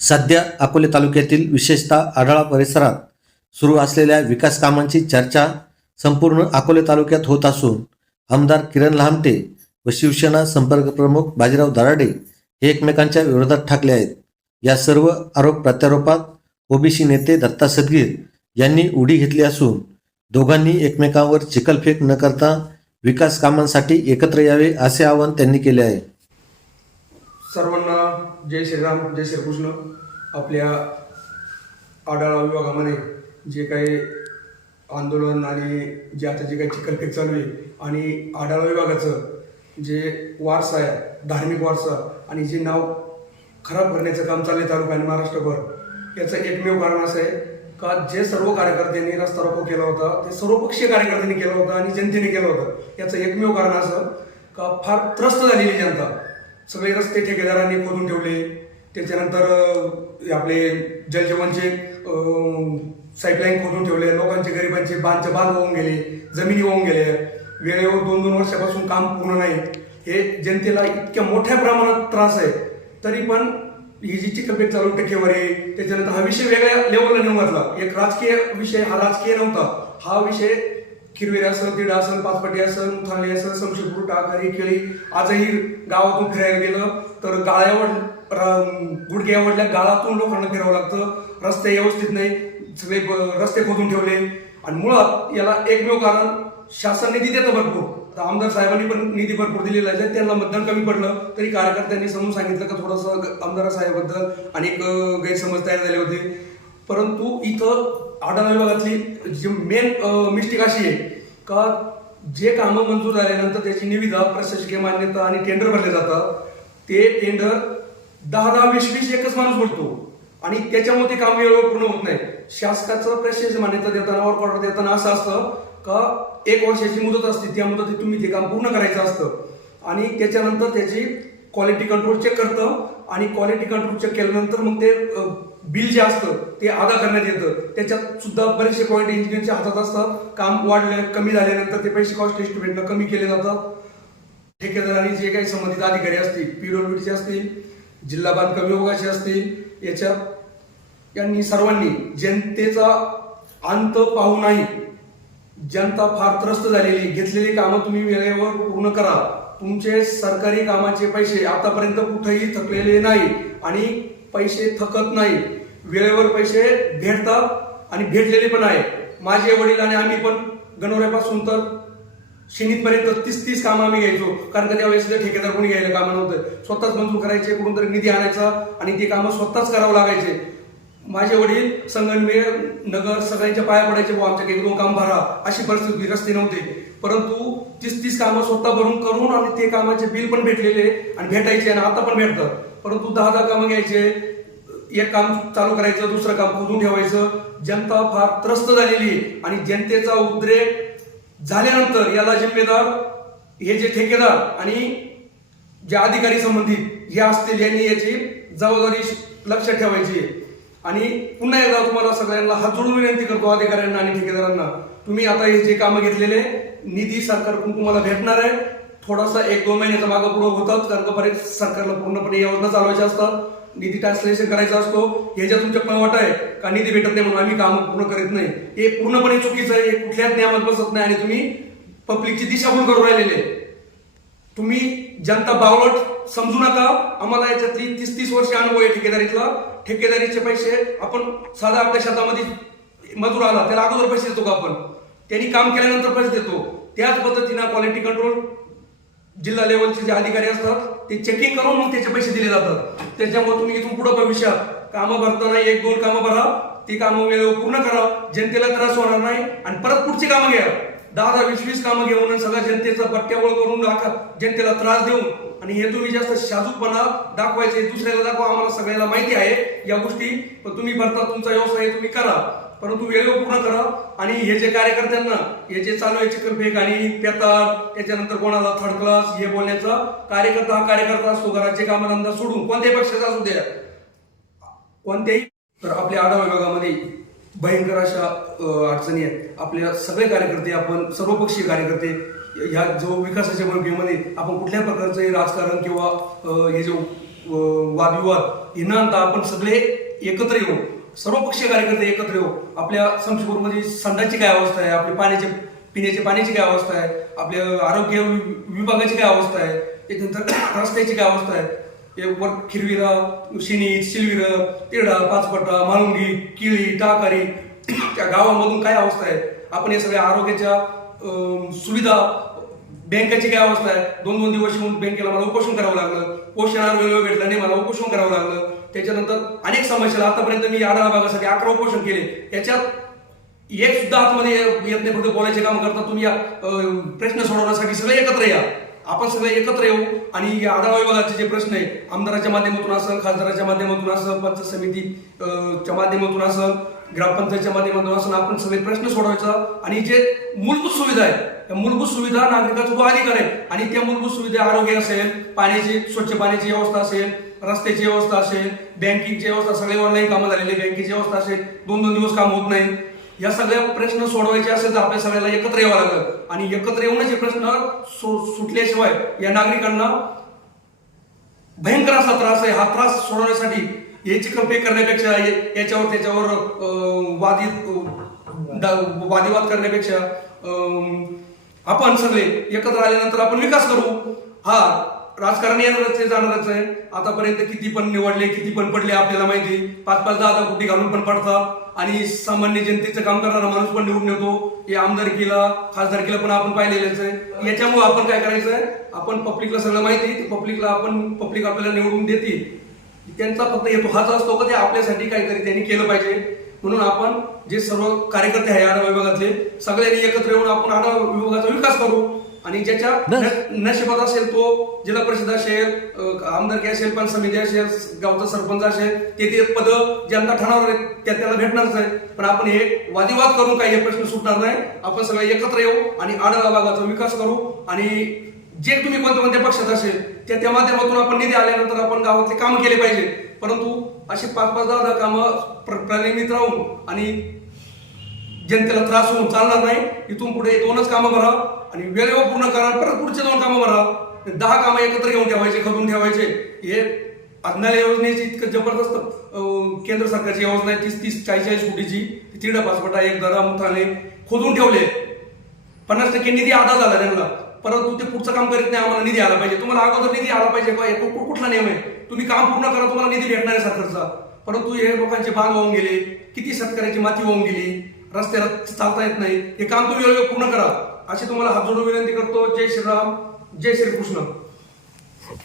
सध्या अकोले तालुक्यातील विशेषतः आढळा परिसरात सुरू असलेल्या विकास कामांची चर्चा संपूर्ण अकोले तालुक्यात होत असून आमदार किरण लहामटे व शिवसेना संपर्क प्रमुख बाजीराव दराडे हे एकमेकांच्या विरोधात ठाकले आहेत. या सर्व आरोप प्रत्यारोपात ओबीसी नेते दत्ता सदगीर यांनी उडी घेतली असून दोघांनी एकमेकांवर चिखलफेक न करता विकास कामांसाठी एकत्र यावे असे आवाहन त्यांनी केले आहे. सर्वांना जय श्रीराम जय श्रीकृष्ण. आपल्या आडाळा विभागामध्ये जे काही आंदोलन आणि जे आता जे काही चिकलफेक चालू आहे आणि आडाळा विभागाचं जे वारसा आहे धार्मिक वारसा आणि जे नाव खराब करण्याचं काम चाललंय तालुका आणि महाराष्ट्रभर याचं एकमेव कारण असं आहे का जे सर्व कार्यकर्त्यांनी रस्ता रोको केला होता ते सर्वपक्षीय कार्यकर्त्यांनी केला होता आणि जनतेने केलं होतं याचं एकमेव कारण असं का फार त्रस्त झालेली जनता. सगळे रस्ते ठेकेदारांनी खोदून ठेवले. त्याच्यानंतर आपले जलजीवनचे साईडलाईन खोदून ठेवले. लोकांचे गरिबांचे बांधचे बांध होऊन गेले जमिनी होऊन गेल्या वेळेवर दोन दोन वर्षापासून काम पूर्ण नाही. हे जनतेला इतक्या मोठ्या प्रमाणात त्रास आहे. तरी पण ही जी चिकपेट चालू टक्केवारी त्याच्यानंतर हा विषय वेगळ्या लेवलला नेऊन घातला. एक राजकीय विषय हा राजकीय नव्हता. हा विषय किरवेर असेल तिडा असेल पाचपटी असेल मुथाली असेल समशेपूर टाकारी केळी आजही गावातून फिरायला गेलं तर गाळ्यावर गुडघ्यावडल्या गाळातून लोकांना फिरावं लागतं. रस्ते व्यवस्थित नाही सगळे ब- रस्ते खोदून ठेवले. आणि मुळात याला एकमेव कारण शासन निधी देतं भरपूर. आमदार साहेबांनी पण निधी भरपूर दिलेला आहे. त्यांना मतदान कमी पडलं तरी कार्यकर्त्यांनी समजून सांगितलं का थोडंसं आमदार साहेबाबद्दल अनेक गैरसमज तयार झाले होते. परंतु इथं आढावा विभागातली जी मेन मिस्टेक अशी आहे का जे कामं मंजूर झाल्यानंतर त्याची निविदा प्रशासकीय मान्यता आणि टेंडर भरले जातात. ते टेंडर दहा दहा वीस वीस एकच माणूस भरतो. आणि त्याच्यामुळे ते काम वेळेवर पूर्ण होत नाही. शासकाचं प्रशासकीय मान्यता देताना वर्क ऑर्डर देताना असं असतं का एक वर्षाची मुदत असते त्या मुदतीत तुम्ही ते काम पूर्ण करायचं असतं. आणि त्याच्यानंतर त्याची क्वालिटी कंट्रोल चेक करतं. आणि क्वालिटी कंट्रोल चेक केल्यानंतर मग ते बिल जे असतं ते अदा करण्यात येतं. त्याच्यात सुद्धा बरेचसे पॉईंट इंजिनियरच्या हातात असतात. काम वाढले कमी झाल्यानंतर ते पैसे कॉस्ट एस्टिमेटनं कमी केले जातात. ठेकेदारांनी जे काही संबंधित अधिकारी असतील पीडब्ल्यूडीचे असतील जिल्हा बांधकाम विभागाचे असतील याच्या यांनी सर्वांनी जनतेचा अंत पाहू नाही जनता फार त्रस्त झालेली घेतलेली कामं तुम्ही वेळेवर पूर्ण करा. तुमचे सरकारी कामाचे पैसे आतापर्यंत कुठेही थकलेले नाही. आणि पैसे थकत नाही. वेळेवर पैसे भेटतात आणि भेटलेले पण आहे माझे वडील आणि आम्ही पण गणोऱ्यापासून तर शेनीतपर्यंत तीस तीस कामं आम्ही घ्यायचो. कारण का त्यावेळेस ठेकेदार कोणी घ्यायला कामं नव्हतं. स्वतःच मंजूर करायचे कुठून तरी निधी आणायचा आणि ते कामं स्वतःच करावं लागायचे. माझे वडील संगनमेर नगर सगळ्यांच्या पाया पडायचे बुवा आमच्या काही दोन काम भरा. अशी परिस्थिती रस्ते नव्हते. परंतु तीस तीस कामं स्वतः भरून करून आणि ते कामाचे बिल पण भेटलेले आणि भेटायचे आणि आता पण भेटतात. परंतु दहा दहा कामं घ्यायचे एक काम चालू करायचं दुसरं काम खोदून ठेवायचं. जनता फार त्रस्त झालेली आहे आणि जनतेचा उद्रेक झाल्यानंतर याला जिम्मेदार हे जे ठेकेदार आणि जे अधिकारी संबंधित हे असतील यांनी याची जबाबदारी लक्षात ठेवायची आहे. आणि पुन्हा एकदा तुम्हाला सगळ्यांना हात जोडून विनंती करतो अधिकाऱ्यांना आणि ठेकेदारांना. तुम्ही आता हे जे कामं घेतलेले निधी सरकारकडून तुम्हाला भेटणार आहे. थोडासा एक दोन महिन्याचा मागं पुढं होतात कारण का बरेच सरकारला पूर्णपणे योजना चालवायच्या असतात. निधी ट्रान्सलेशन करायचा असतो. ह्याच्या तुमच्या पळवाट आहे. का निधी भेटत नाही म्हणून आम्ही काम पूर्ण करीत नाही. हे पूर्णपणे चुकीचं आहे. हे कुठल्याच नियमात बसत नाही आणि तुम्ही पब्लिकची दिशाभूल करून राहिलेले तुम्ही जनता बावळट समजू नका. आम्हाला याच्यातली तीस तीस वर्ष अनुभव आहे ठेकेदारीतला. ठेकेदारीचे पैसे आपण साधा आपल्या शेतामध्ये मजूर आला त्याला अगोदर पैसे देतो का आपण? त्यांनी काम केल्यानंतर पैसे देतो. त्याच पद्धतीनं क्वालिटी कंट्रोल जिल्हा लेवलचे जे अधिकारी असतात ते चेकिंग करून मग त्याचे पैसे दिले जातात. त्याच्यामुळे तुम्ही इथून पुढे भविष्यात कामं भरताना एक दोन कामं भरा. ती कामं वेळेवर पूर्ण करा. जनतेला त्रास होणार नाही आणि परत पुढची कामं घ्या. दहा दहा वीस वीस कामं घेऊन आणि सगळ्या जनतेचा पट्ट्यावळ करून दाखवा जनतेला त्रास देऊन. आणि हे तुम्ही जास्त शाजूकपणा दाखवायचे दुसऱ्याला दाखवा. आम्हाला सगळ्याला माहिती आहे या गोष्टी. पण तुम्ही भरता तुमचा व्यवसाय तुम्ही करा. परंतु वेळेवर पूर्ण करा आणि हे जे कार्यकर्त्यांना हे जे चालू आहे चिकनफेक आणि पेतात त्याच्यानंतर कोणाला थर्ड क्लास हे बोलण्याचा कार्यकर्ता हा कार्यकर्ता असतो घराचे कामधंदा सोडून कोणत्याही पक्षाचा असू द्या. कोणत्याही तर आपल्या आढावा विभागामध्ये भयंकर अशा अडचणी आहेत. आपल्या सगळे कार्यकर्ते आपण सर्वपक्षीय कार्यकर्ते ह्या जो विकासाच्या मोहिमेमध्ये आपण कुठल्या प्रकारचं हे राजकारण किंवा हे जो वादविवाद हे न आणता आपण सगळे एकत्र येऊ सर्व पक्षीय कार्यकर्ते एकत्र येऊ आपल्या समशीपूरमध्ये संडाची काय अवस्था आहे आपल्या पाण्याचे पिण्याची पाण्याची काय अवस्था आहे आपल्या आरोग्य वि- विभागाची काय अवस्था आहे त्याच्यानंतर रस्त्याची काय अवस्था आहे वर खिरविरा शिनी शिलविर तिरडा पाचपट्टा मालुंगी किळी टाकारी त्या गावामधून काय अवस्था आहे आपण या सगळ्या आरोग्याच्या सुविधा बँकेची काय अवस्था आहे दोन दोन दिवस येऊन बँकेला मला उपोषण करावं लागलं पोषण आरोग्य भेटलं नाही मला उपोषण करावं लागलं त्याच्यानंतर अनेक समस्या आतापर्यंत मी आढावा भागासाठी अकरा उपोषण केले. याच्यात एक सुद्धा आतमध्ये येत नाही फक्त बोलायचे काम करता तुम्ही या प्रश्न सोडवण्यासाठी सगळे एकत्र या. आपण सगळे एकत्र येऊ आणि या आढावा विभागाचे जे प्रश्न आहे आमदाराच्या माध्यमातून असेल खासदाराच्या माध्यमातून असेल पंचायत समिती च्या माध्यमातून असेल ग्रामपंचायतच्या माध्यमातून असेल आपण सगळे प्रश्न सोडवायचा आणि जे मूलभूत सुविधा आहे त्या मूलभूत सुविधा नागरिकाचा जो अधिकार आहे आणि त्या मूलभूत सुविधा आरोग्य असेल पाण्याची स्वच्छ पाण्याची व्यवस्था असेल रस्त्याची व्यवस्था असेल बँकिंगची व्यवस्था सगळे ऑनलाईन कामं झालेले बँकेची व्यवस्था असेल दोन दोन दिवस काम होत नाही. या सगळ्या प्रश्न सोडवायचे असेल तर आपल्या सगळ्याला एकत्र यावं लागलं. आणि एकत्र येऊनच हे प्रश्न सुटल्याशिवाय या नागरिकांना भयंकर असा त्रास आहे. हा त्रास सोडवण्यासाठी याची कपे करण्यापेक्षा याच्यावर त्याच्यावर अं, वादी वादिवाद करण्यापेक्षा अं, आपण सगळे एकत्र आल्यानंतर आपण विकास करू. हा राजकारण येणारच आहे जाणारच आहे. आतापर्यंत किती पण निवडले किती पण पडले आपल्याला माहिती पाच पाच दहा दहा कोटी घालून पण पडतात आणि सामान्य जनतेचं काम करणारा माणूस पण निवडून येतो. हे आमदारकीला खासदारकीला पण आपण पाहिलेलंच आहे. याच्यामुळे आपण काय करायचं आहे? आपण पब्लिकला सगळं माहिती पब्लिकला आपण पब्लिक आपल्याला निवडून देतील. त्यांचा फक्त हेतू हाच असतो का ते आपल्यासाठी काहीतरी त्यांनी केलं पाहिजे? म्हणून आपण जे सर्व कार्यकर्ते आहे आढावा विभागातले सगळ्यांनी एकत्र येऊन आपण आढावा विभागाचा विकास करू. आणि ज्याच्या नशिबात असेल तो जिल्हा परिषद असेल आमदारकी असेल पंच समिती असेल गावचा सरपंच असेल ते ते पद ज्यांना ठरवणार आहेत त्या त्याला भेटणारच आहे पण आपण हे वादिवाद करून काही हे प्रश्न सुटणार नाही. आपण सगळे एकत्र येऊ आणि आढावा भागाचा विकास करू आणि जे तुम्ही कोणत्या कोणत्या पक्षात असेल त्या त्या माध्यमातून आपण निधी आल्यानंतर आपण गावातले काम केले पाहिजे. परंतु असे पाच पाच दहा दहा कामं प्र- प्रलंबित राहून आणि जनतेला त्रास होऊन चालणार नाही इथून पुढे दोनच कामं भरा आणि वेळेवर पूर्ण करा परत पुढचे दोन कामं भरा. दहा कामं एकत्र घेऊन ठेवायचे खदून ठेवायचे. हे अज्ञान योजनेची इतकं जबरदस्त केंद्र सरकारची योजना आहे तीस तीस चाळीस चाळीस कोटीची. ती तिरडा पाचपटा एक दरा मुठाने खोदून ठेवले. पन्नास टक्के निधी आधा झाला त्यांना. परंतु ते पुढचं काम करीत नाही आम्हाला निधी आला पाहिजे. तुम्हाला अगोदर निधी आला पाहिजे का? कुठला नियम आहे? तुम्ही काम पूर्ण करा तुम्हाला निधी भेटणार आहे सरकारचा. परंतु हे लोकांचे बांध वाहून गेले किती शेतकऱ्याची माती वाहून गेली रस्त्याला चालता येत नाही. हे काम तुम्ही वेळेवर पूर्ण करा. अशी तुम्हाला हात जोडून विनंती करतो. जय श्रीराम जय श्रीकृष्ण.